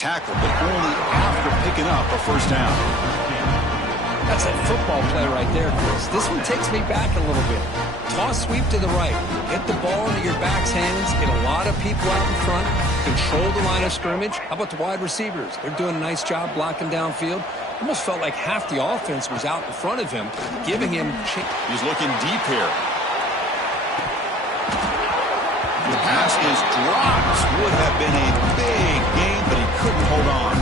Tackle, but only after picking up a first down. That's a football play right there, Chris. This one takes me back a little bit. Toss sweep to the right. Get the ball into your back's hands. Get a lot of people out in front. Control the line of scrimmage. How about the wide receivers? They're doing a nice job blocking downfield. Almost felt like half the offense was out in front of him, giving him... He's looking deep here. The pass is dropped. Would have been a big gain, but he couldn't hold on.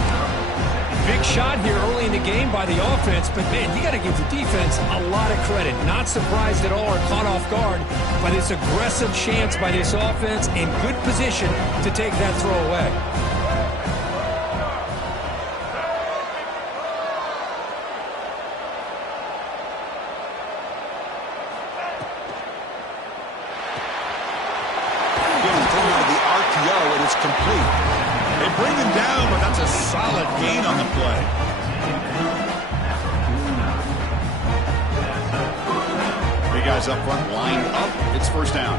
Big shot here early in the game by the offense, but man, you got to give the defense a lot of credit. Not surprised at all or caught off guard by this aggressive chance by this offense in good position to take that throw away. And it's complete. They bring him down, but that's a solid gain on the play. Three guys up front lined up. It's first down.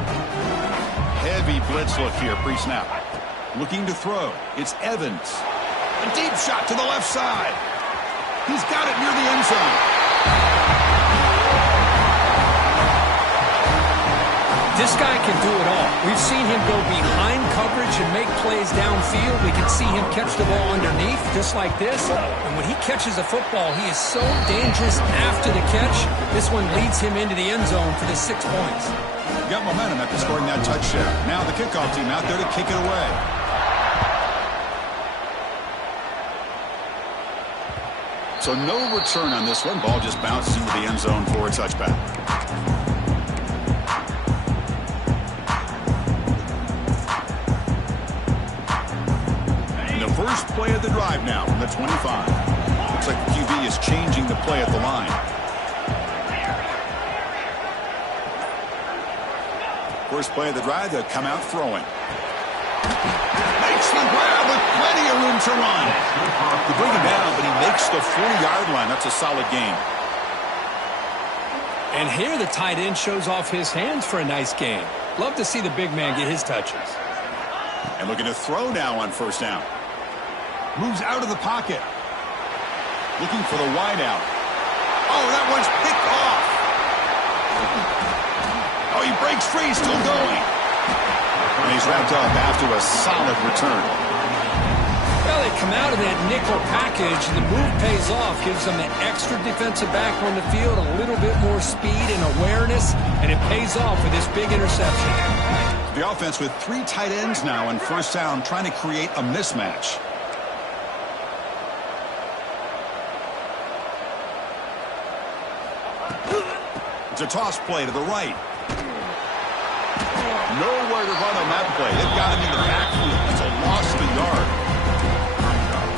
Heavy blitz look here pre-snap. Looking to throw. It's Evans. A deep shot to the left side. He's got it near the end zone. This guy can do it all. We've seen him go behind coverage and make plays downfield. We can see him catch the ball underneath just like this. And when he catches a football, he is so dangerous after the catch. This one leads him into the end zone for the 6 points. Got momentum after scoring that touchdown. Now the kickoff team out there to kick it away. So no return on this one. Ball just bounces into the end zone for a touchback. First play of the drive now from the 25. Looks like the QB is changing the play at the line. First play of the drive, they'll come out throwing. Makes the grab with plenty of room to run. They bring him down, but he makes the 40-yard line. That's a solid gain. And here the tight end shows off his hands for a nice gain. Love to see the big man get his touches. And looking to throw now on first down. Moves out of the pocket. Looking for the wideout. Oh, that one's picked off. Oh, he breaks free, still going. And he's wrapped up after a solid return. Well, they come out of that nickel package, and the move pays off. Gives them an extra defensive back on the field, a little bit more speed and awareness, and it pays off with this big interception. The offense with 3 tight ends now on first down, trying to create a mismatch. It's a toss play to the right. Nowhere to run on that play. They've got him in the backfield. It's a loss of a yard.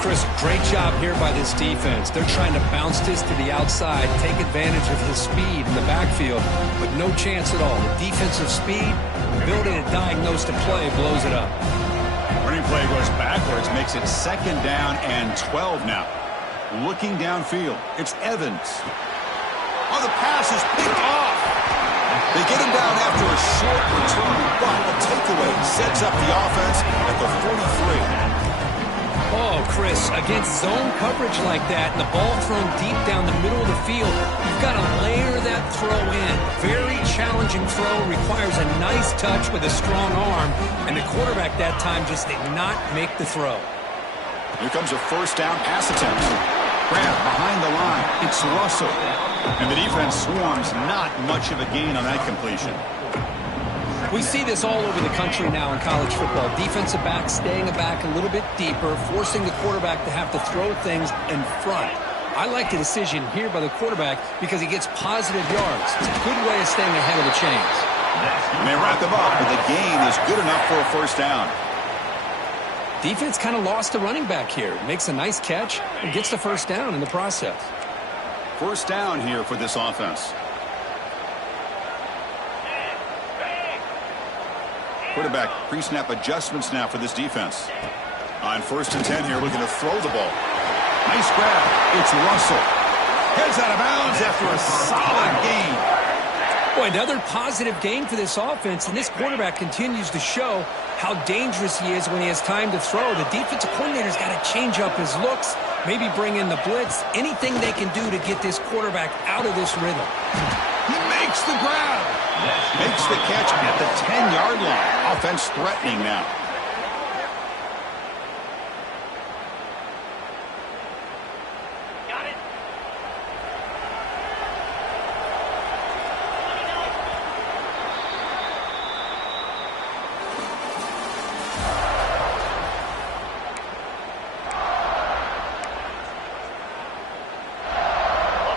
Chris, great job here by this defense. They're trying to bounce this to the outside, take advantage of his speed in the backfield, but no chance at all. The defensive speed, ability to diagnose the play, blows it up. Running play goes backwards, makes it 2nd down and 12 now. Looking downfield, it's Evans. Oh, the pass is picked off. They get him down after a short return, but the takeaway sets up the offense at the 43. Oh, Chris, against zone coverage like that, and the ball thrown deep down the middle of the field, you've got to layer that throw in. Very challenging throw, requires a nice touch with a strong arm, and the quarterback that time just did not make the throw. Here comes a first down pass attempt. Grab behind the line. It's Russell. And the defense swarms. Not much of a gain on that completion. We see this all over the country now in college football. Defensive backs staying back a little bit deeper, forcing the quarterback to have to throw things in front. I like the decision here by the quarterback because he gets positive yards. It's a good way of staying ahead of the chains. And they wrap them up, but the gain is good enough for a first down. Defense kind of lost the running back here. Makes a nice catch and gets the first down in the process. First down here for this offense. Quarterback pre-snap adjustments now for this defense. On 1st and 10 here, looking to throw the ball. Nice grab. It's Russell. Heads out of bounds after a solid gain. Boy, another positive game for this offense, and this quarterback continues to show how dangerous he is when he has time to throw. The defensive coordinator's got to change up his looks, maybe bring in the blitz, anything they can do to get this quarterback out of this rhythm. He makes the grab. Makes the catch at the 10-yard line. Offense threatening now.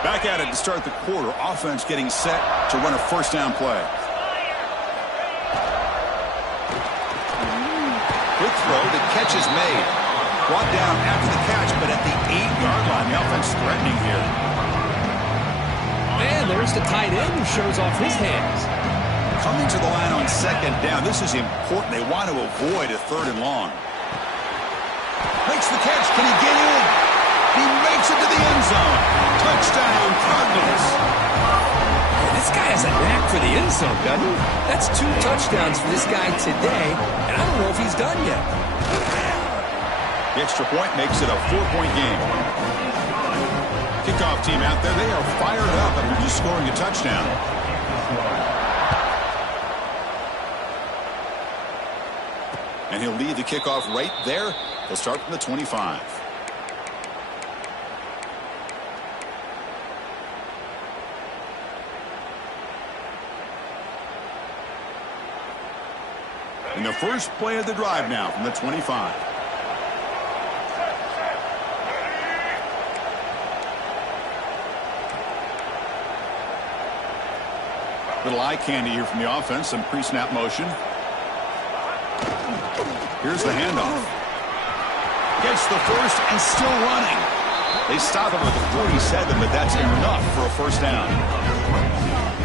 Back at it to start the quarter. Offense getting set to run a first down play. Quick throw. The catch is made. Brought down after the catch, but at the 8-yard line. The offense threatening here. And there's the tight end who shows off his hands. Coming to the line on second down. This is important. They want to avoid a 3rd and long. Makes the catch. Can he get in? He makes it to the end zone. Touchdown, Cardinals. This guy has a knack for the end zone, doesn't he? That's 2 touchdowns for this guy today, and I don't know if he's done yet. The extra point makes it a 4-point game. Kickoff team out there, they are fired up after just scoring a touchdown. And he'll lead the kickoff right there. He'll start from the 25. In the first play of the drive now from the 25. Little eye candy here from the offense. Some pre-snap motion. Here's the handoff. Gets the first and still running. They stop him at the 47, but that's enough for a first down.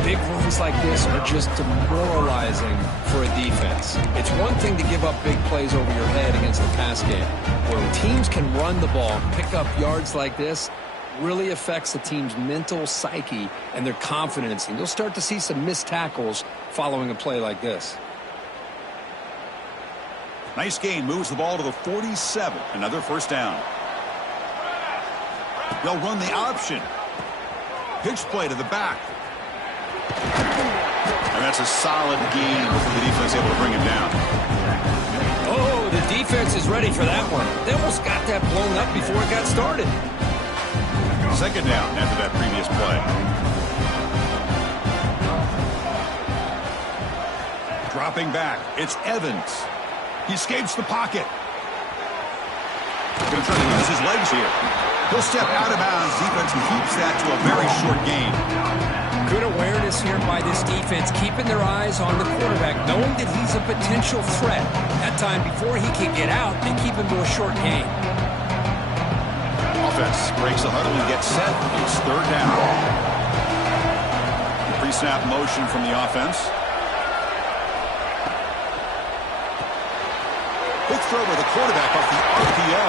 Big runs like this are just demoralizing for a defense. It's one thing to give up big plays over your head against the pass game. When teams can run the ball, pick up yards like this, really affects the team's mental psyche and their confidence. And you'll start to see some missed tackles following a play like this. Nice gain. Moves the ball to the 47. Another first down. They'll run the option. Pitch play to the back. And that's a solid gain before the defense able to bring him down. Oh, the defense is ready for that one. They almost got that blown up before it got started. Second down after that previous play. Dropping back. It's Evans. He escapes the pocket. Going to try to use his legs here. He'll step out of bounds. Defense keeps that to a very short gain. Good awareness here by this defense, keeping their eyes on the quarterback, knowing that he's a potential threat. That time, before he can get out, they keep him to a short gain. Offense breaks the huddle and gets set. It's third down. Pre-snap motion from the offense. Quick throw by the quarterback off the RPO.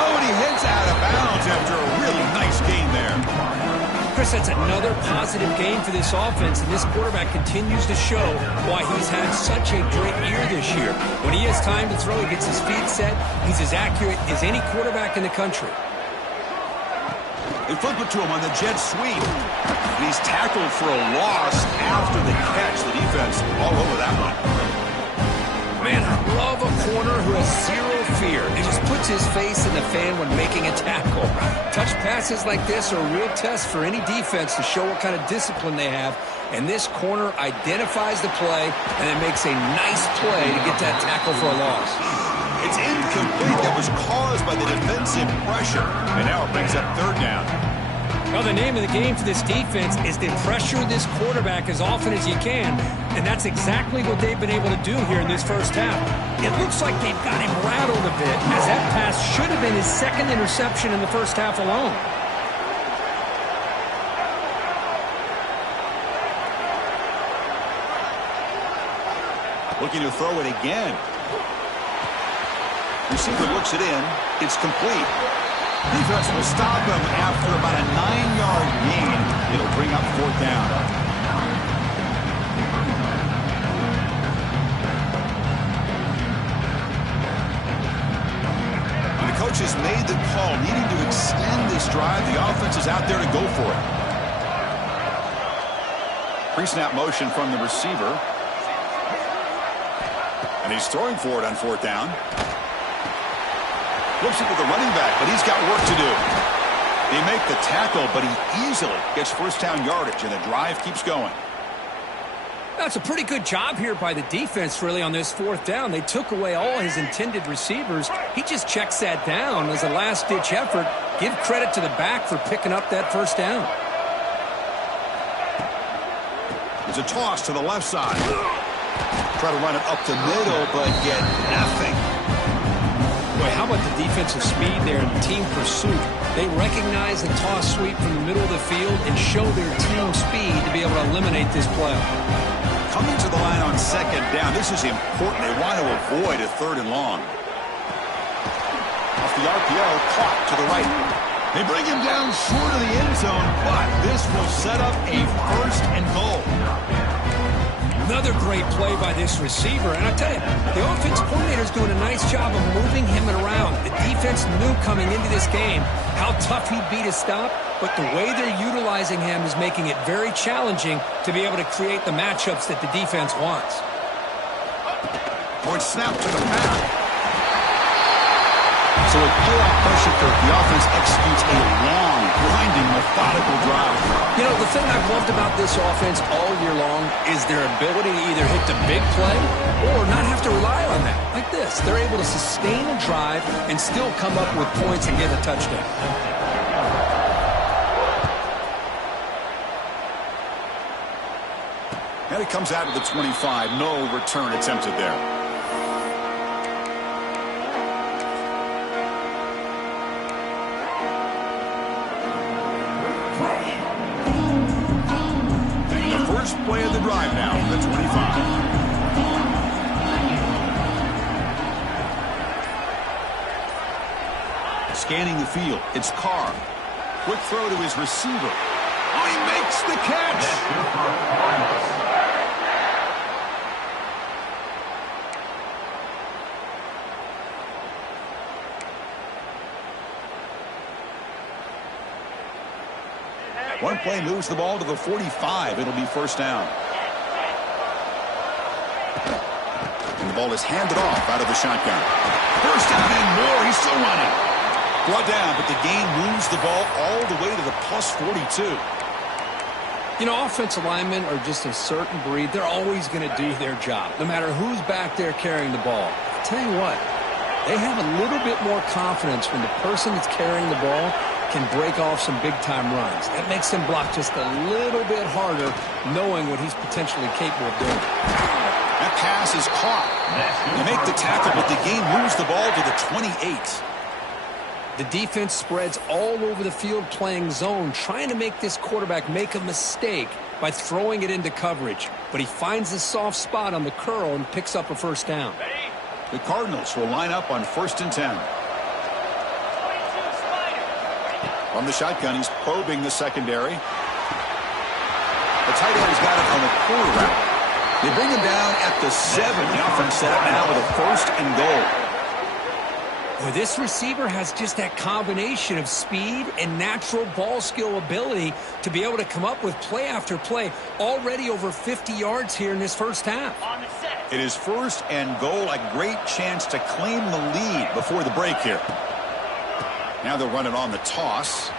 Oh, and he heads out of bounds after a really nice gain there. Chris, that's another positive game for this offense, and this quarterback continues to show why he's had such a great year this year. When he has time to throw, he gets his feet set. He's as accurate as any quarterback in the country. They flip it to him on the jet sweep. And he's tackled for a loss after the catch. The defense all over that one. Man, I love a corner who has zero fear. He just puts his face in the fan when making a tackle. Touch passes like this are a real test for any defense to show what kind of discipline they have. And this corner identifies the play and then makes a nice play to get that tackle for a loss. It's incomplete. That was caused by the defensive pressure. And now it brings up third down. Well, the name of the game for this defense is to pressure this quarterback as often as you can, and that's exactly what they've been able to do here in this first half. It looks like they've got him rattled a bit, as that pass should have been his second interception in the first half alone. Looking to throw it again. Receiver looks it in. It's complete. Defense will stop him after about a 9-yard gain. It'll bring up fourth down. coach has made the call, needing to extend this drive. The offense is out there to go for it. Pre-snap motion from the receiver. And he's throwing for it on 4th down. Flips it to the running back, but he's got work to do. They make the tackle, but he easily gets first down yardage, and the drive keeps going. That's a pretty good job here by the defense, really, on this 4th down. They took away all his intended receivers. He just checks that down as a last-ditch effort. Give credit to the back for picking up that first down. There's a toss to the left side. Try to run it up the middle, but get nothing. Boy, how about the defensive speed there and team pursuit? They recognize the toss sweep from the middle of the field and show their team speed to be able to eliminate this play. Coming to the line on 2nd down, this is important. They want to avoid a 3rd and long. Off the RPO, clock to the right. They bring him down short of the end zone, but this will set up a 1st and goal. Another great play by this receiver. And I tell you, the offense coordinator is doing a nice job of moving him around. The defense knew coming into this game how tough he'd be to stop, but the way they're utilizing him is making it very challenging to be able to create the matchups that the defense wants. Point snap to the pass. So with payoff pressure, the offense executes a long, grinding, methodical drive. You know, the thing I've loved about this offense all year long is their ability to either hit the big play or not have to rely on that. Like this, they're able to sustain a drive and still come up with points and get a touchdown. And it comes out of the 25. No return attempted there. First play of the drive now from the 25. Scanning the field, it's Carr. Quick throw to his receiver. Oh, he makes the catch! One play moves the ball to the 45. It'll be 1st down. And the ball is handed off out of the shotgun. 1st down and more. He's still running. Brought down, but the gain moves the ball all the way to the plus 42. You know, offensive linemen are just a certain breed. They're always going to do their job, no matter who's back there carrying the ball. I'll tell you what, they have a little bit more confidence when the person that's carrying the ball can break off some big-time runs. That makes him block just a little bit harder, knowing what he's potentially capable of doing. That pass is caught. They make the tackle, but the gain moves the ball to the 28. The defense spreads all over the field playing zone, trying to make this quarterback make a mistake by throwing it into coverage. But he finds the soft spot on the curl and picks up a 1st down. The Cardinals will line up on 1st and 10. From the shotgun, he's probing the secondary. The tight end's got it on the quarterback. They bring him down at the 7. The offense set up now with a 1st and goal. Well, this receiver has just that combination of speed and natural ball skill ability to be able to come up with play after play. Already over 50 yards here in this 1st half. It is 1st and goal. A great chance to claim the lead before the break here. Now they'll run it on the toss.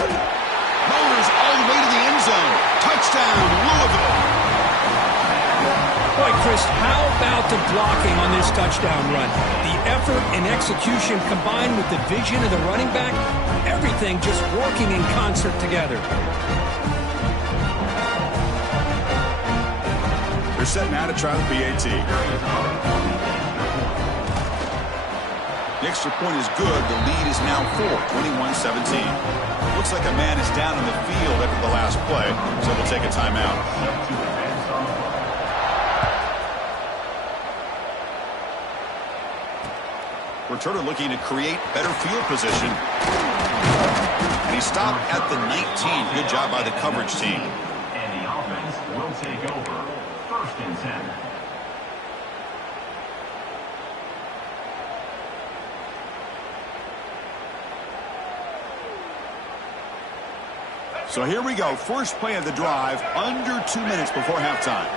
Motors all the way to the end zone. Touchdown, Louisville. Boy, Chris, how about the blocking on this touchdown run? The effort and execution combined with the vision of the running back, everything just working in concert together. They're set now to try the PAT. The extra point is good. The lead is now 21-17. Looks like a man is down in the field after the last play, so we'll take a timeout. Returner looking to create better field position. And he stopped at the 19. Good job by the coverage team. And the offense will take over 1st and 10. So here we go. First play of the drive, under 2 minutes before halftime.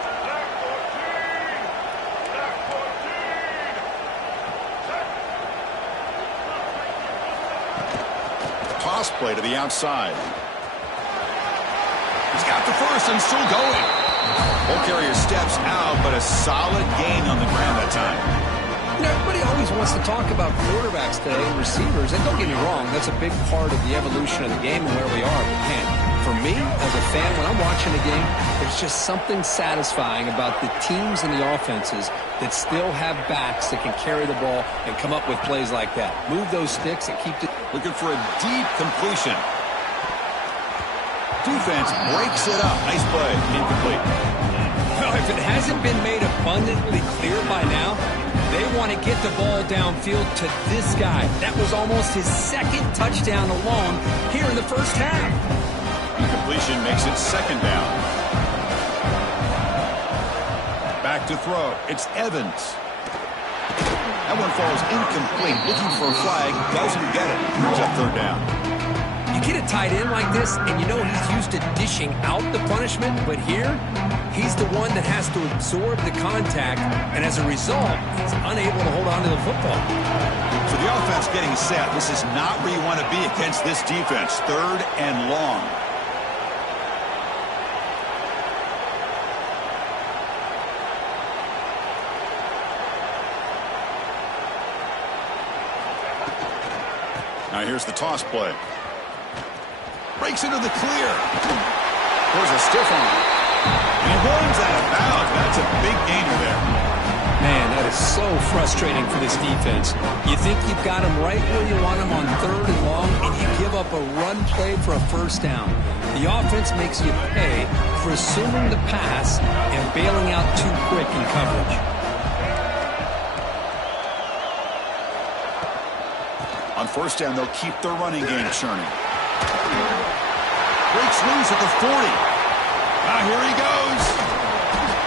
Toss play to the outside. He's got the first and still going. Ball carrier steps out, but a solid gain on the ground that time. You know, everybody always wants to talk about quarterbacks today and receivers, and don't get me wrong, that's a big part of the evolution of the game and where we are. But man, for me, as a fan, when I'm watching a game, there's just something satisfying about the teams and the offenses that still have backs that can carry the ball and come up with plays like that. Move those sticks and keep it. Looking for a deep completion. Defense breaks it up. Nice play. Incomplete. Well, if it hasn't been made abundantly clear by now, they want to get the ball downfield to this guy. That was almost his second touchdown alone here in the first half. Incompletion makes it second down. Back to throw. It's Evans. That one falls incomplete. Looking for a flag. Doesn't get it. Brings up third down. You get a tight end like this, and you know he's used to dishing out the punishment, but here, he's the one that has to absorb the contact, and as a result, he's unable to hold on to the football. So the offense getting set. This is not where you want to be against this defense. Third and long. Now here's the toss play. Breaks into the clear. There's a stiff arm. And he runs out of bounds. That's a big gainer there. Man, that is so frustrating for this defense. You think you've got him right where you want him on third and long, and you give up a run play for a first down. The offense makes you pay for assuming the pass and bailing out too quick in coverage. On first down, they'll keep their running game churning. Breaks loose at the 40. Now here he goes.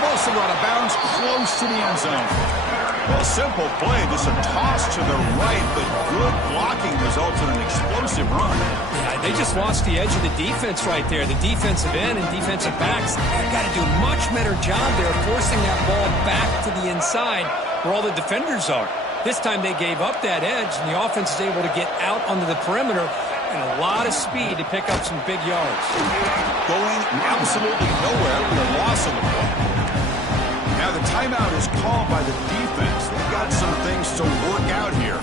Also out of bounds, close to the end zone. Well, simple play, just a toss to the right, but good blocking results in an explosive run. Yeah, they just lost the edge of the defense right there. The defensive end and defensive backs have got to do a much better job there forcing that ball back to the inside where all the defenders are. This time they gave up that edge, and the offense is able to get out onto the perimeter and a lot of speed to pick up some big yards. Going absolutely nowhere with a loss of the ball. Now the timeout is called by the defense. They've got some things to work out here.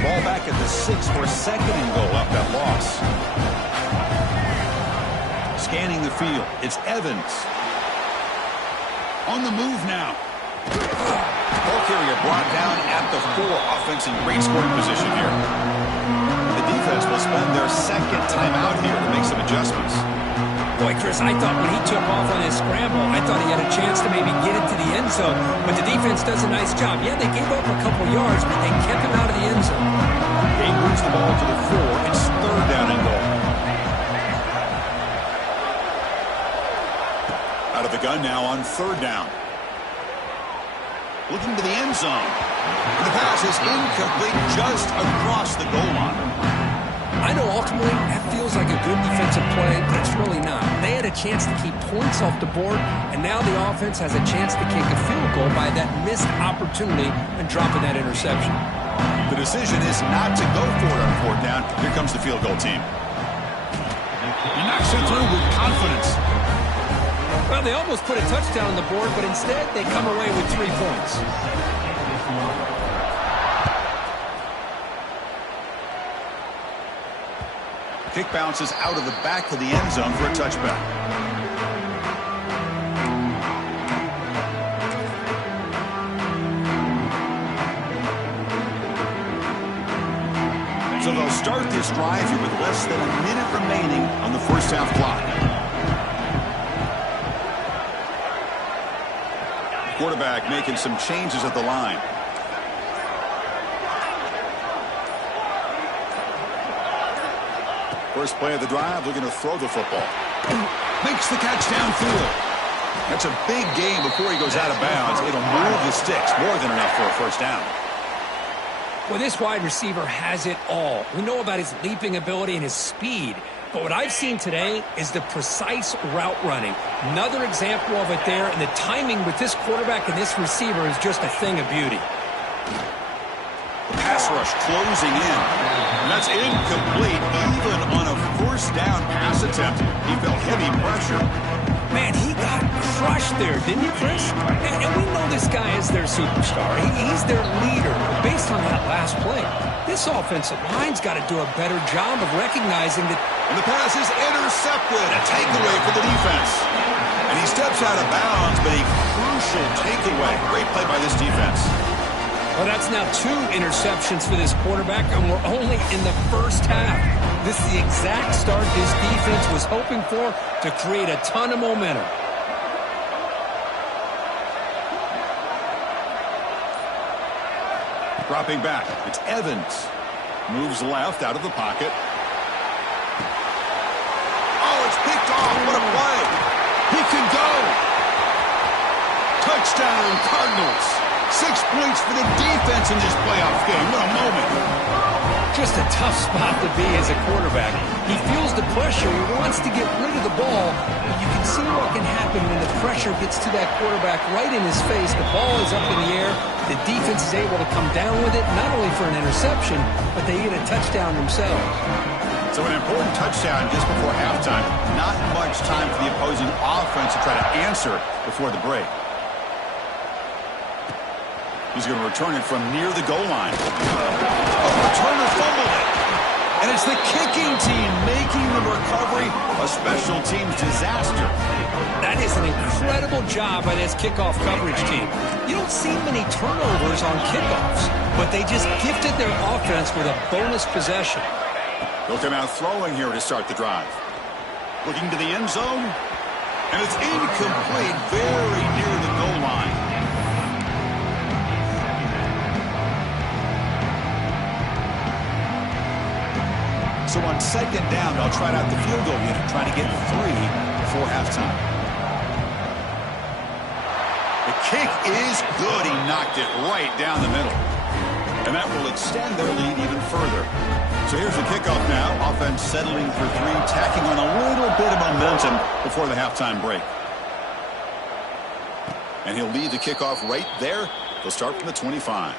Ball back at the 6 for second and goal off that loss. Scanning the field, it's Evans. On the move now. Ball carrier brought down at the 4. Offense in great scoring position here. The defense will spend their second timeout here to make some adjustments. Boy, Chris, I thought when he took off on his scramble, I thought he had a chance to maybe get it to the end zone. But the defense does a nice job. Yeah, they gave up a couple yards, but they kept him out of the end zone. He moves the ball to the 4. It's third down and goal. Out of the gun now on third down. Looking to the end zone. The pass is incomplete just across the goal line. I know ultimately that feels like a good defensive play, but it's really not. They had a chance to keep points off the board, and now the offense has a chance to kick a field goal by that missed opportunity and dropping that interception. The decision is not to go for it on fourth down. Here comes the field goal team. He knocks it through with confidence. Well, they almost put a touchdown on the board, but instead they come away with 3 points. Kick bounces out of the back of the end zone for a touchback. So they'll start this drive here with less than a minute remaining on the first half clock. Quarterback making some changes at the line. First play of the drive, looking to throw the football. Makes the catch downfield. That's a big gain before he goes out of bounds. It'll move the sticks, more than enough for a first down. Well, this wide receiver has it all. We know about his leaping ability and his speed. But what I've seen today is the precise route running. Another example of it there, and the timing with this quarterback and this receiver is just a thing of beauty. The pass rush closing in. And that's incomplete. Even on a first down pass attempt, he felt heavy pressure. Man, he got crushed there, didn't you, Chris? And we know this guy is their superstar. He's their leader. But based on that last play, this offensive line's got to do a better job of recognizing that. And the pass is intercepted. A takeaway for the defense. And he steps out of bounds, but a crucial takeaway. Great play by this defense. Well, that's now 2 interceptions for this quarterback, and we're only in the first half. This is the exact start this defense was hoping for to create a ton of momentum. Dropping back, it's Evans. Moves left out of the pocket. Oh, it's picked off. What a play. He can go. Touchdown, Cardinals. 6 points for the defense in this playoff game. What a moment. Just a tough spot to be as a quarterback. He feels the pressure. He wants to get rid of the ball. But you can see what can happen when the pressure gets to that quarterback right in his face. The ball is up in the air. The defense is able to come down with it, not only for an interception, but they get a touchdown themselves. So an important touchdown just before halftime. Not much time for the opposing offense to try to answer before the break. He's going to return it from near the goal line. Returner fumbled it. And it's the kicking team making the recovery a special teams disaster. That is an incredible job by this kickoff coverage team. You don't see many turnovers on kickoffs, but they just gifted their offense with a bonus possession. They'll come out throwing here to start the drive. Looking to the end zone. And it's incomplete, very near the goal line. So on second down, they'll try out the field goal unit, trying to get 3 before halftime. The kick is good. He knocked it right down the middle. And that will extend their lead even further. So here's the kickoff now. Offense settling for 3, tacking on a little bit of momentum before the halftime break. And he'll lead the kickoff right there. He'll start from the 25.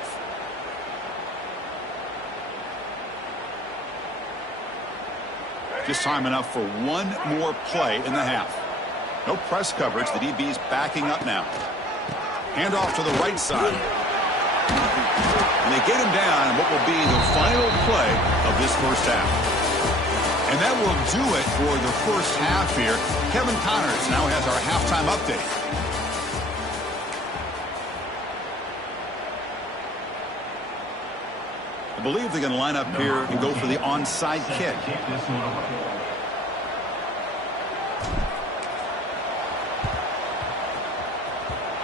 Just time enough for one more play in the half. No press coverage. The DB's backing up now. Handoff to the right side. And they get him down in what will be the final play of this first half. And that will do it for the first half here. Kevin Connors now has our halftime update. I believe they're going to line up here and go for the onside kick.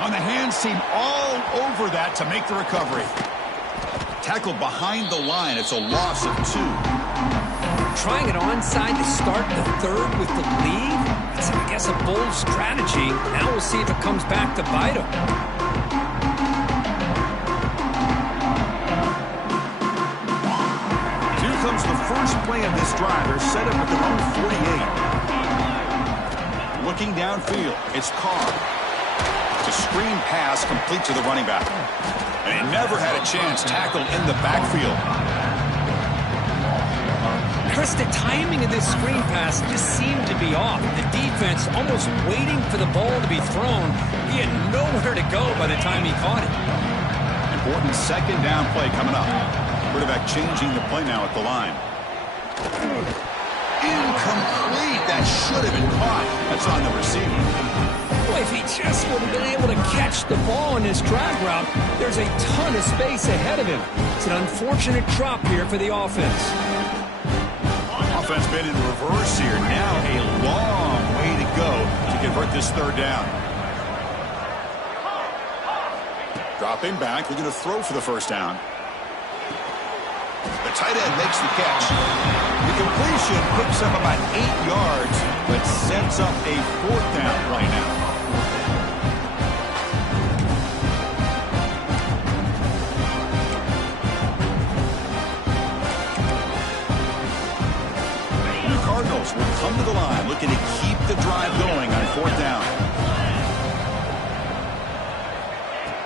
On the hands team all over that to make the recovery. Tackled behind the line. It's a loss of 2. Trying it onside to start the third with the lead? It's, I guess, a bold strategy. Now we'll see if it comes back to bite him. The first play of this drive, they're set up at their own 48. Looking downfield, it's Carr. It's a screen pass complete to the running back. And he never had a chance tackled in the backfield. Chris, the timing of this screen pass just seemed to be off. The defense almost waiting for the ball to be thrown. He had nowhere to go by the time he caught it. Important second down play coming up. Quarterback changing the play now at the line. Incomplete. That should have been caught. That's on the receiver. Boy, if he just would have been able to catch the ball in his drag route, there's a ton of space ahead of him. It's an unfortunate drop here for the offense. Offense been in reverse here. Now a long way to go to convert this third down. Dropping back. Looking to throw for the first down. The tight end makes the catch. The completion picks up about 8 yards, but sets up a 4th down right now.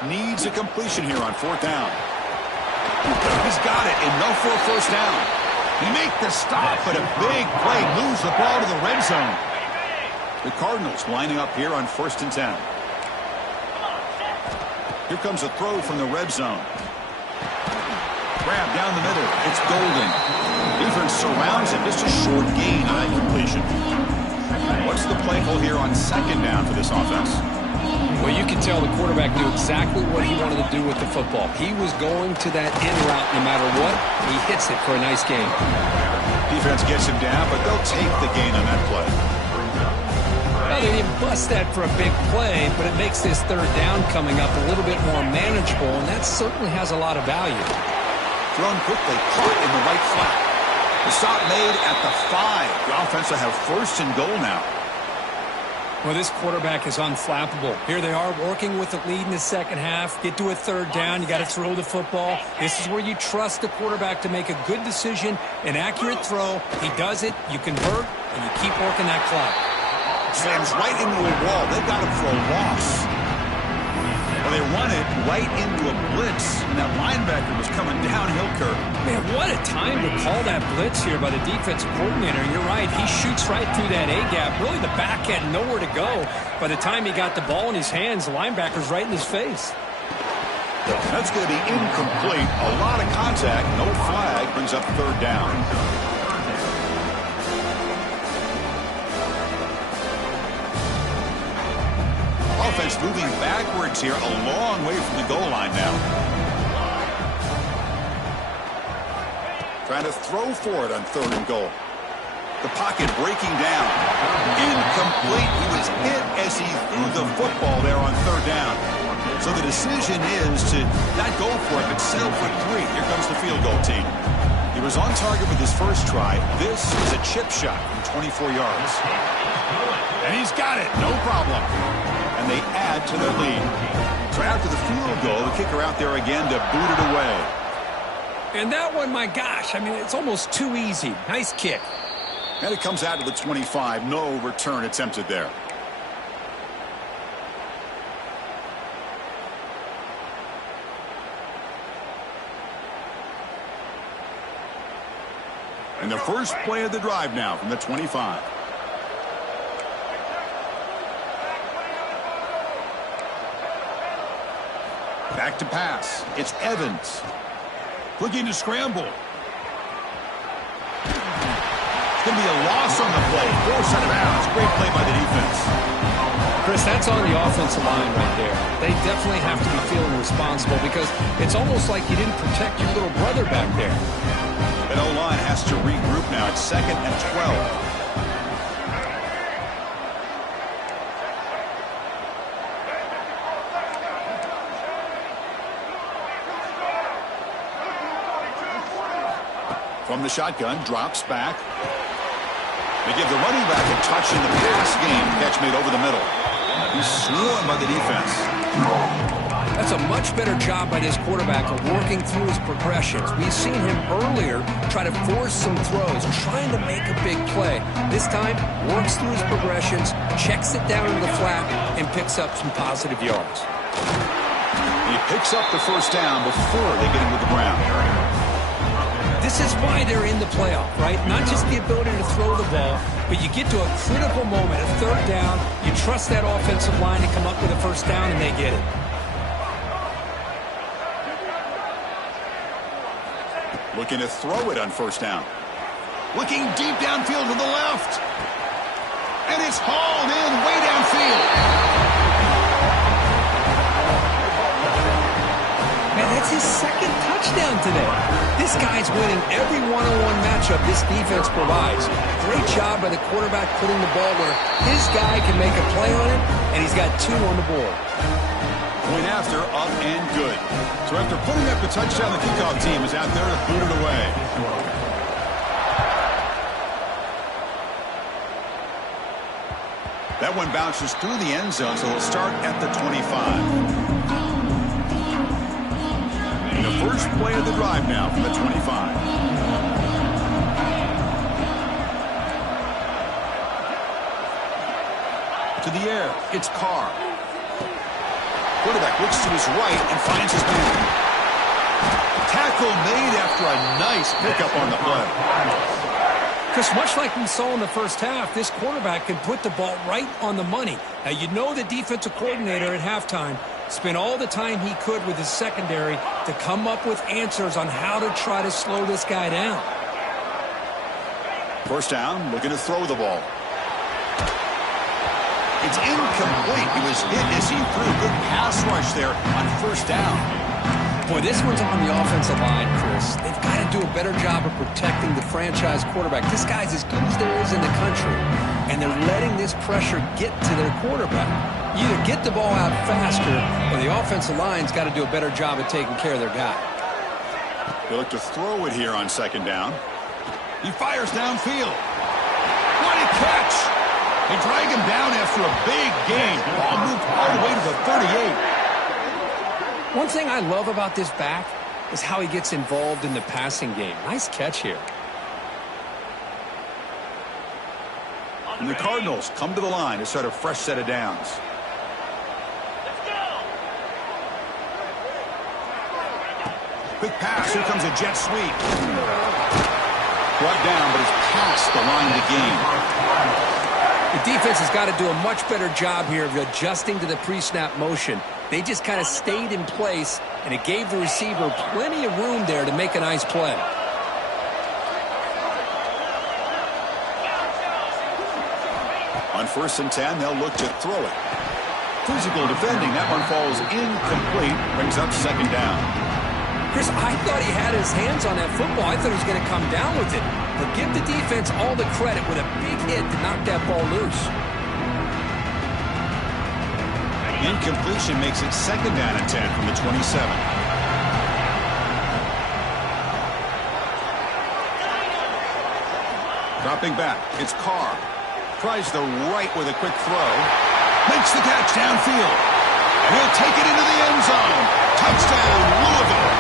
Needs a completion here on 4th down. He's got it. Enough for a first down. He make the stop, but a big play moves the ball to the red zone. The Cardinals lining up here on 1st and 10. Here comes a throw from the red zone. Grab down the middle. It's Golden. Defense surrounds him. Just a short gain on that completion. What's the play call here on 2nd down for this offense? Well, you can tell the quarterback knew exactly what he wanted to do with the football. He was going to that in route no matter what. He hits it for a nice gain. Defense gets him down, but they'll take the gain on that play. Well, they didn't bust that for a big play, but it makes this 3rd down coming up a little bit more manageable, and that certainly has a lot of value. Thrown quickly, caught in the right flat. The stop made at the 5. The offense will have 1st and goal now. Well, this quarterback is unflappable. Here they are working with the lead in the second half. Get to a 3rd down. You got to throw the football. This is where you trust the quarterback to make a good decision, an accurate throw. He does it, you convert, and you keep working that clock. Slams right into a wall. They've got him for a loss. Well, they run it right into a blitz, and that linebacker was coming downhill curve. Man, what a time to call that blitz here by the defensive coordinator. You're right. He shoots right through that A-gap. Really, the back had nowhere to go. By the time he got the ball in his hands, the linebacker's right in his face. That's going to be incomplete. A lot of contact. No flag. Brings up 3rd down. Offense moving backwards here, a long way from the goal line now. Trying to throw for it on 3rd and goal. The pocket breaking down. Incomplete. He was hit as he threw the football there on 3rd down. So the decision is to not go for it, but settle for 3. Here comes the field goal team. He was on target with his first try. This is a chip shot from 24 yards. And he's got it. No problem. And they add to their lead. So after the field goal, the kicker out there again to boot it away. And that one, my gosh, I mean, it's almost too easy. Nice kick. And it comes out to the 25. No return attempted there. And the first play of the drive now from the 25. Back to pass. It's Evans. Looking to scramble. It's going to be a loss on the play. Forced out of bounds. Great play by the defense. Chris, that's on the offensive line right there. They definitely have to be feeling responsible because it's almost like you didn't protect your little brother back there. And O-line has to regroup now. It's 2nd and 12. From the shotgun, drops back. They give the running back a touch in the pass game. Catch made over the middle. He's swarmed by the defense. That's a much better job by this quarterback of working through his progressions. We've seen him earlier try to force some throws, trying to make a big play. This time, works through his progressions, checks it down to the flat, and picks up some positive yards. He picks up the first down before they get him to the ground. This is why they're in the playoff, right? Not just the ability to throw the ball, but you get to a critical moment, a 3rd down. You trust that offensive line to come up with a first down, and they get it. Looking to throw it on 1st down. Looking deep downfield to the left. And it's hauled in way downfield. Man, that's his 2nd touchdown today. This guy's winning every one-on-one matchup this defense provides. Great job by the quarterback putting the ball where his guy can make a play on it, and he's got 2 on the board. Point after, up and good. So after putting up the touchdown, the kickoff team is out there to boot it away. That one bounces through the end zone, so it'll start at the 25. And the first play of the drive now from the 25. To the air, it's Carr. quarterback looks to his right and finds his man. Tackle made after a nice pickup on the play. Because much like we saw in the first half, this quarterback can put the ball right on the money. Now, you know the defensive coordinator at halftime spent all the time he could with his secondary to come up with answers on how to try to slow this guy down. First down, looking to throw the ball. It's incomplete. He was hit as he threw. Good pass rush there on first down. Boy, this one's on the offensive line, Chris. They've got to do a better job of protecting the franchise quarterback. This guy's as good as there is in the country, and they're letting this pressure get to their quarterback. You either get the ball out faster, or the offensive line's got to do a better job of taking care of their guy. They look to throw it here on second down. He fires downfield. What a catch! They drag him down after a big gain. Ball moved all the way to the 38. One thing I love about this back is how he gets involved in the passing game. Nice catch here. And the Cardinals come to the line to start a fresh set of downs. Quick pass. Here comes a jet sweep. Brought down, but it's past the line of the game. The defense has got to do a much better job here of adjusting to the pre-snap motion. They just kind of stayed in place, and it gave the receiver plenty of room there to make a nice play. On 1st and 10, they'll look to throw it. Physical defending. That one falls incomplete. Brings up second down. Chris, I thought he had his hands on that football. I thought he was going to come down with it. But give the defense all the credit with a big hit to knock that ball loose. Incompletion makes it second down and 10 from the 27. Dropping back, it's Carr. Tries the right with a quick throw. Makes the catch downfield. And he'll take it into the end zone. Touchdown, Louisville.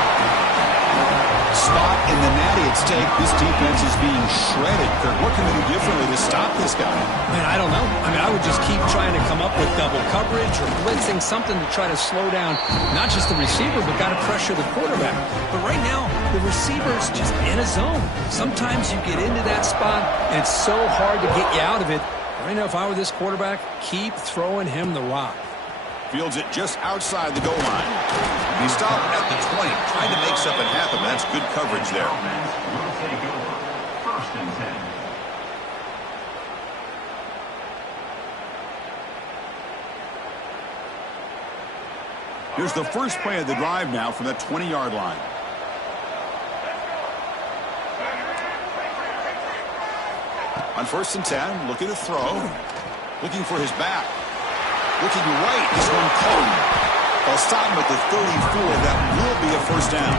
Spot in the natty at stake. This defense is being shredded. Kurt, what can they do differently to stop this guy? Man, I don't know. I mean, I would just keep trying to come up with double coverage or blitzing, something to try to slow down not just the receiver, but got to pressure the quarterback. But right now, the receiver's just in a zone. Sometimes you get into that spot, and it's so hard to get you out of it. Right now, if I were this quarterback, keep throwing him the rock. Fields it just outside the goal line. He stopped at the 20, trying to make something happen. That's good coverage there. Will take over. 1st and 10. Here's the first play of the drive now from the 20-yard line. On 1st and 10, looking to throw. Looking for his back. Looking right, this one caught. They'll stop him at the 34. That will be a first down.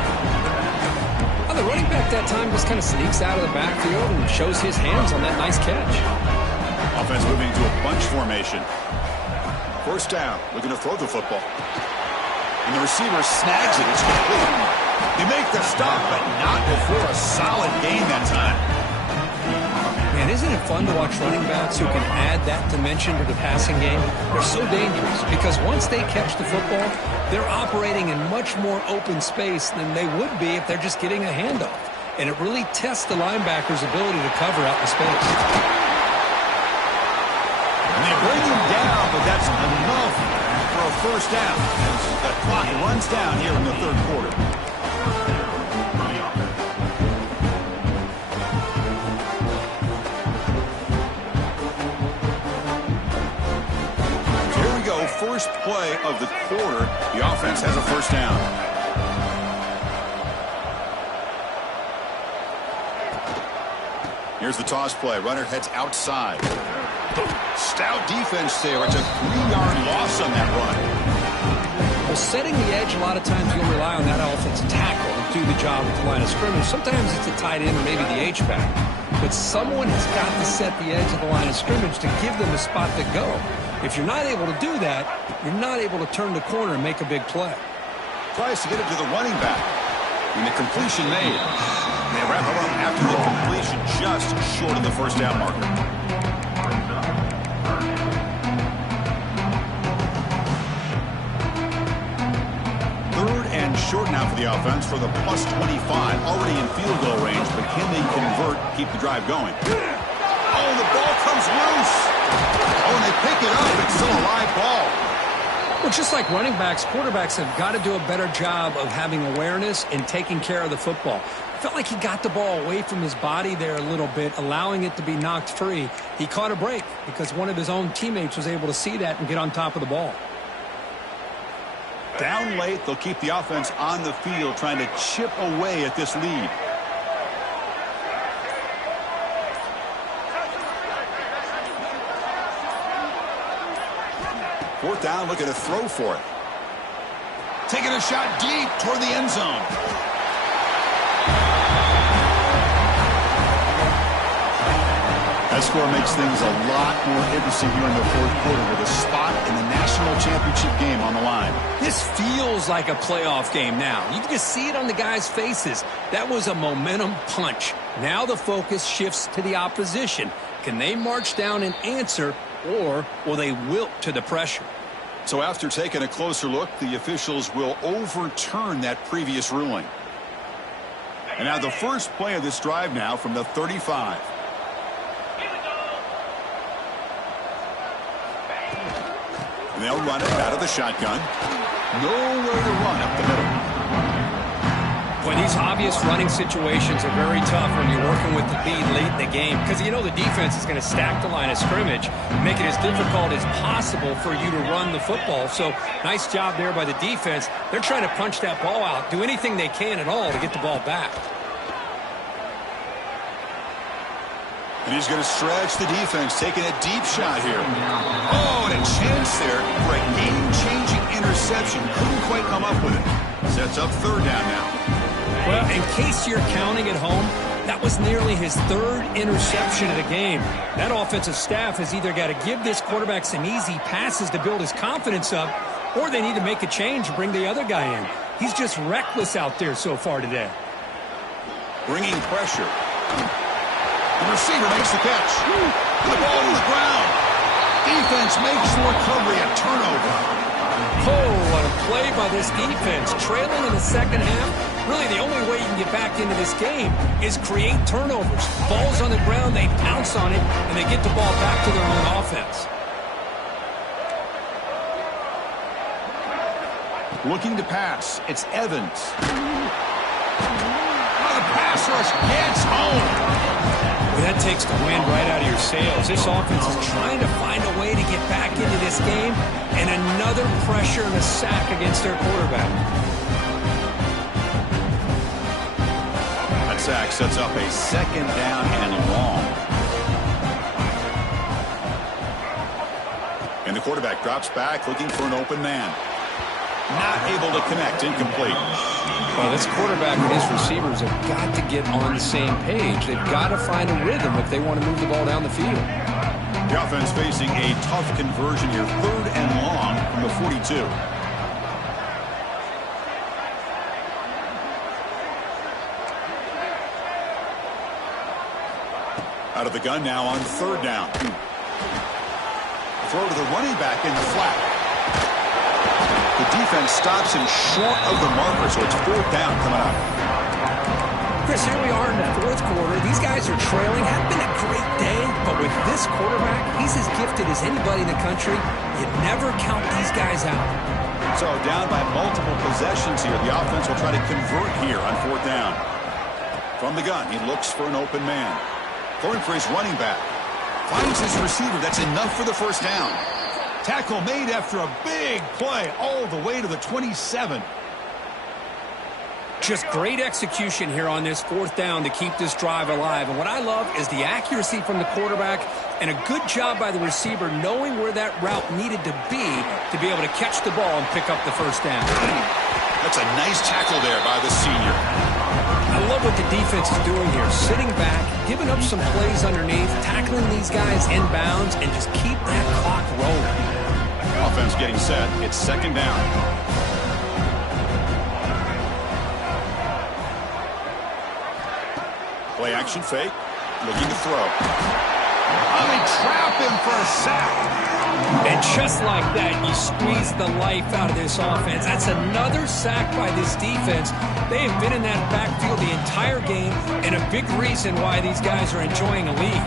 Well, the running back that time just kind of sneaks out of the backfield and shows his hands on that nice catch. Offense moving to a bunch formation. First down, looking to throw the football. And the receiver snags it. It's complete. They make the stop, but not before a solid gain that time. Man, isn't it fun to watch running backs who can add that dimension to the passing game? They're so dangerous because once they catch the football, they're operating in much more open space than they would be if they're just getting a handoff. And it really tests the linebacker's ability to cover out in space. And they bring him down, but that's enough for a first down. As the clock runs down here in the third quarter. First play of the quarter, the offense has a first down. Here's the toss play. Runner heads outside. Stout defense there. It's a 3-yard loss on that run. Well, setting the edge, a lot of times you'll rely on that offensive tackle to do the job at the line of scrimmage. Sometimes it's a tight end or maybe the H-back. But someone has got to set the edge of the line of scrimmage to give them a spot to go. If you're not able to do that, you're not able to turn the corner and make a big play. Tries to get it to the running back. And the completion made. And they wrap it up after the completion, just short of the first down marker. short now for the offense for the plus 25. Already in field goal range, but can they convert, keep the drive going? Oh, the ball comes loose. Oh, and they pick it up. It's still a live ball. Well, just like running backs, quarterbacks have got to do a better job of having awareness and taking care of the football. I felt like he got the ball away from his body there a little bit, allowing it to be knocked free. He caught a break because one of his own teammates was able to see that and get on top of the ball. Down late, they'll keep the offense on the field trying to chip away at this lead. Fourth down, looking to throw for it. Taking a shot deep toward the end zone. That score makes things a lot more interesting here in the fourth quarter with a spot in the national championship game on the line. This feels like a playoff game now. You can just see it on the guys' faces. That was a momentum punch. Now the focus shifts to the opposition. Can they march down and answer, or will they wilt to the pressure? So after taking a closer look, the officials will overturn that previous ruling. And now the first play of this drive now from the 35. And they'll run it out of the shotgun. Nowhere to run up the middle. Boy, these obvious running situations are very tough when you're working with the lead late in the game because you know the defense is going to stack the line of scrimmage, make it as difficult as possible for you to run the football. So nice job there by the defense. They're trying to punch that ball out, do anything they can at all to get the ball back. And he's going to stretch the defense, taking a deep shot here. Oh, and a chance there for a game-changing interception. Couldn't quite come up with it. Sets up third down now. Well, in case you're counting at home, that was nearly his third interception of the game. That offensive staff has either got to give this quarterback some easy passes to build his confidence up, or they need to make a change and bring the other guy in. He's just reckless out there so far today. Bringing pressure. The receiver makes the catch. The ball to the ground. Defense makes the recovery, a turnover. Oh, what a play by this defense. Trailing in the second half, really the only way you can get back into this game is create turnovers. Ball's on the ground, they pounce on it, and they get the ball back to their own offense. Looking to pass, it's Evans. Oh, the pass rush gets home. Well, that takes the wind right out of your sails. This offense is trying to find a way to get back into this game, and another pressure and a sack against their quarterback. That sack sets up a second down and long. And the quarterback drops back, looking for an open man. Not able to connect, incomplete. Well, this quarterback and his receivers have got to get on the same page. They've got to find a rhythm if they want to move the ball down the field. The offense facing a tough conversion here, third and long from the 42. Out of the gun now on third down. Throw to the running back in the flat. The defense stops him short of the marker, so it's fourth down coming up. Chris, here we are in the fourth quarter. These guys are trailing. Had been a great day, but with this quarterback, he's as gifted as anybody in the country. You never count these guys out. So down by multiple possessions here. The offense will try to convert here on fourth down. From the gun, he looks for an open man. Going for his running back. Finds his receiver. That's enough for the first down. Tackle made after a big play all the way to the 27. Just great execution here on this fourth down to keep this drive alive. And what I love is the accuracy from the quarterback and a good job by the receiver knowing where that route needed to be able to catch the ball and pick up the first down. That's a nice tackle there by the senior. I love what the defense is doing here. Sitting back, giving up some plays underneath, tackling these guys inbounds, and just keep that clock rolling. Offense getting set. It's second down. Play action fake. Looking to throw. Oh, they trap him for a sack. And just like that, you squeeze the life out of this offense. That's another sack by this defense. They have been in that backfield the entire game, and a big reason why these guys are enjoying a lead.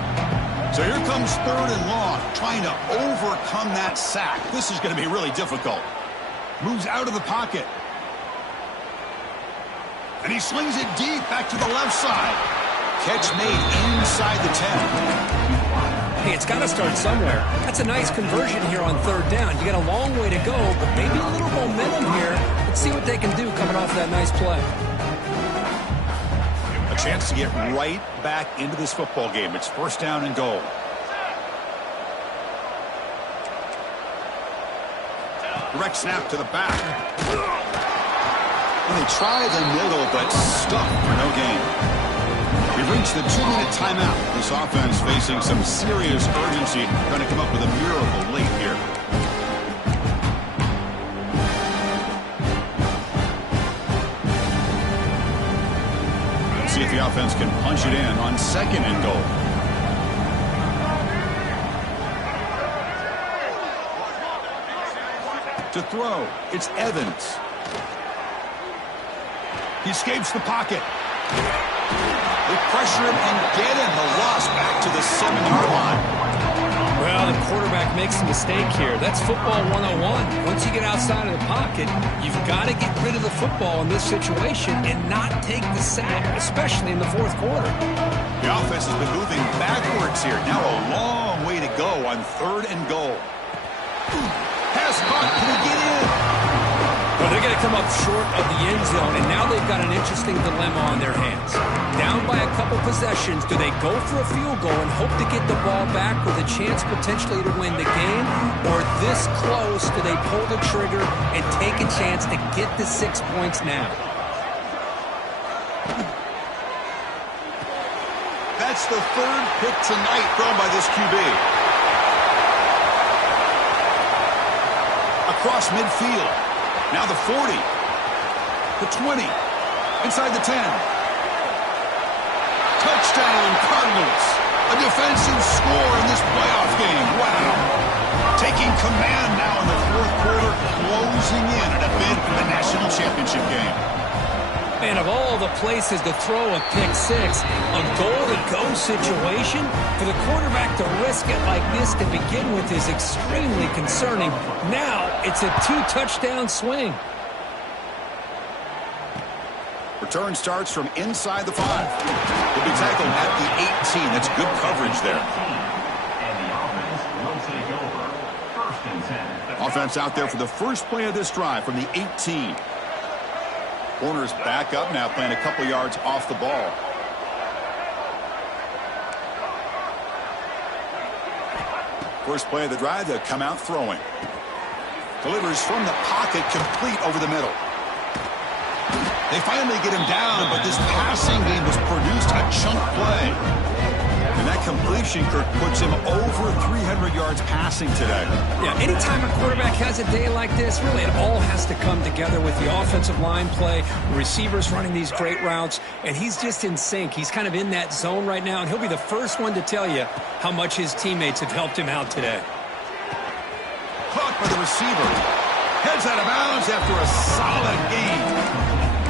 So here comes 3rd and long, trying to overcome that sack. This is going to be really difficult. Moves out of the pocket. And he slings it deep back to the left side. Catch made inside the 10. Hey, it's got to start somewhere. That's a nice conversion here on 3rd down. You got a long way to go, but maybe a little momentum here. Let's see what they can do coming off that nice play. A chance to get right back into this football game. It's 1st down and goal. Direct snap to the back. And they try the middle, but stuck for no gain. We've reached the 2-minute timeout. This offense facing some serious urgency, trying to come up with a miracle late here. Let's see if the offense can punch it in on 2nd and goal. To throw, it's Evans. He escapes the pocket. They pressure him and get him. The loss back to the 7-yard line. Well, the quarterback makes a mistake here. That's football 101. Once you get outside of the pocket, you've got to get rid of the football in this situation and not take the sack, especially in the 4th quarter. The offense has been moving backwards here. Now a long way to go on 3rd and goal. Pass caught. Can he get in? Well, they're going to come up short of the end zone, and now they've got an interesting dilemma on their hands. Down by a couple possessions, do they go for a field goal and hope to get the ball back with a chance potentially to win the game? Or this close, do they pull the trigger and take a chance to get the 6 points now? That's the 3rd pick tonight thrown by this QB. Across midfield. Now the 40, the 20, inside the 10. Touchdown, Cardinals. A defensive score in this playoff game. Wow. Taking command now in the 4th quarter, closing in at a bid for the national championship game. Man, of all the places to throw a pick 6, a goal-to-go situation, for the quarterback to risk it like this to begin with is extremely concerning. Now, it's a 2-touchdown swing. Return starts from inside the 5. He'll be tackled at the 18. That's good coverage there. And the offense will take over. 1st and 10. Offense out there for the first play of this drive from the 18. Corners back up now, playing a couple yards off the ball. First play of the drive, they'll come out throwing. Delivers from the pocket, complete over the middle. They finally get him down, but this passing game has produced a chunk play. And that completion, Kirk, puts him over 300 yards passing today. Yeah, anytime a quarterback has a day like this, really it all has to come together with the offensive line play, the receivers running these great routes, and he's just in sync. He's kind of in that zone right now, and he'll be the first one to tell you how much his teammates have helped him out today. Caught by the receiver. Heads out of bounds after a solid game.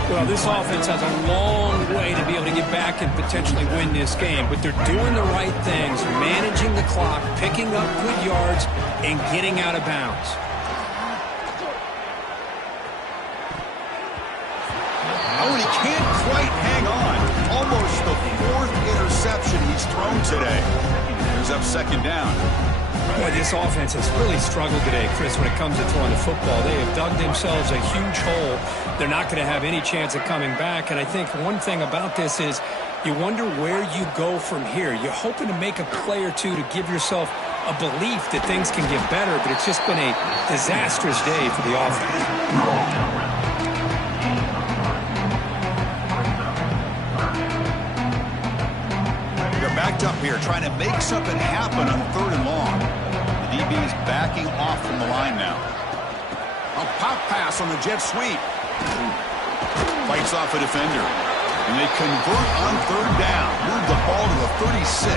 Well, this offense has a long way to be able to get back and potentially win this game, but they're doing the right things, managing the clock, picking up good yards, and getting out of bounds. Oh, and he can't quite hang on. Almost the 4th interception he's thrown today. Here's up 2nd down. Boy, this offense has really struggled today, Chris, when it comes to throwing the football. They have dug themselves a huge hole. They're not going to have any chance of coming back. And I think one thing about this is you wonder where you go from here. You're hoping to make a play or two to give yourself a belief that things can get better, but it's just been a disastrous day for the offense. Backed up here, trying to make something happen on 3rd and long. The DB is backing off from the line now. A pop pass on the jet sweep. Fights off a defender. And they convert on 3rd down. Move the ball to the 36.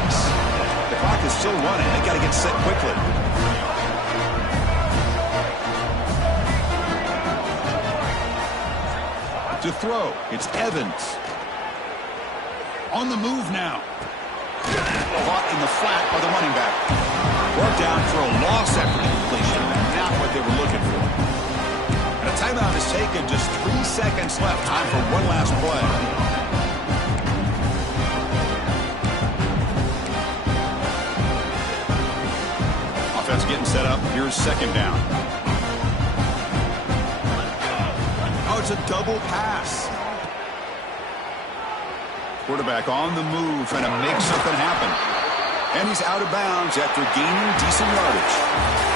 The clock is still running. They got to get set quickly. To throw, it's Evans. On the move now. Caught in the flat by the running back. Brought down for a loss after the completion. Not what they were looking for. And a timeout is taken. Just 3 seconds left. Time for one last play. Offense getting set up. Here's second down. Oh, it's a double pass. Quarterback on the move, trying to make something happen. And he's out of bounds after gaining decent yardage.